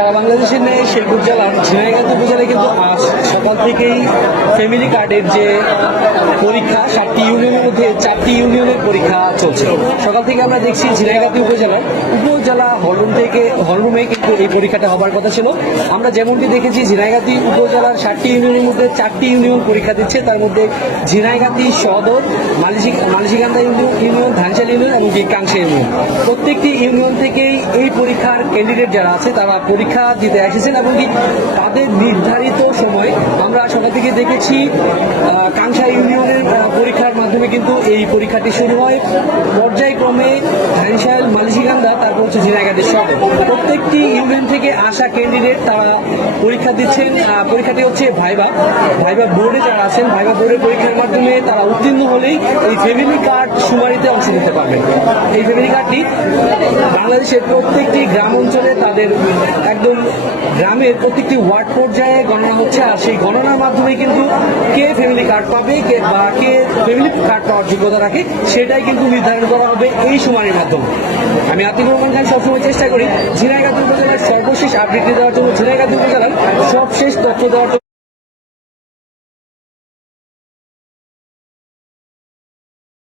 সারা বাংলাদেশের ন্যায় শেরপুর জেলার ঝিনাইগাতি উপজেলায় কিন্তু আজ সকাল থেকেই ফ্যামিলি কার্ডের যে পরীক্ষা 7টি ইউনিয়নের মধ্যে 4টি ইউনিয়নের পরীক্ষা চলছে। সকাল থেকে আমরা দেখছি ঝিনাইগাতি উপজেলা হলরুমে কিন্তু এই পরীক্ষাটা হবার কথা ছিল। আমরা যেমনটি দেখেছি ঝিনাইগাতি উপজেলার 7টি ইউনিয়নের মধ্যে 4টি ইউনিয়ন পরীক্ষা দিচ্ছে, তার মধ্যে ঝিনাইগাতি সদর, মালসিকান্দা ইউনিয়ন, ধানশাল ইউনিয়ন এবং কাংশা ইউনিয়ন। প্রত্যেকটি ইউনিয়ন থেকেই এই পরীক্ষার ক্যান্ডিডেট যারা আছে তারা পরীক্ষা দিতে এসেছেন এবং তাদের নির্ধারিত সময় আমরা সকাল থেকে দেখেছি। কাংশা ইউনিয়নের পরীক্ষার মাধ্যমে কিন্তু এই পরীক্ষাটি শুরু হয়, পর্যায়ক্রমে ধানশাল, মালসিকান্দা, তারপর হচ্ছে ঝিনাইগাতি সদর। প্রত্যেকটি ইউনিয়ন থেকে আসা ক্যান্ডিডেট তারা পরীক্ষা দিচ্ছেন। পরীক্ষাটি হচ্ছে ভাইবা বোর্ডে যারা আছেন, ভাইবা বোর্ডের পরীক্ষার মাধ্যমে তারা উত্তীর্ণ হলেই এই ফ্যামিলি কার্ড শুমারিতে অংশ নিতে পারবেন। এই ফ্যামিলি কার্ডটি বাংলাদেশের প্রত্যেকটি গ্রাম অঞ্চলে তাদের একদম গ্রামের প্রত্যেকটি ওয়ার্ড পর্যায়ে গণনা হচ্ছে, আর সেই গণনার মাধ্যমে কিন্তু কে ফ্যামিলি কার্ড পাবে কে ফ্যামিলি কার্ড পাওয়ার যোগ্যতা রাখে সেটাই কিন্তু নির্ধারণ করা হবে এই শুমারির মাধ্যমে। আমি আতিকুর রহমান খান সবসময় চেষ্টা করি ঝিনাইগাতি উপজেলার সর্বশেষ আপডেট দেওয়ার জন্য, ঝিনাইগাতি উপজেলার সবশেষ তথ্য দেওয়ার জন্য।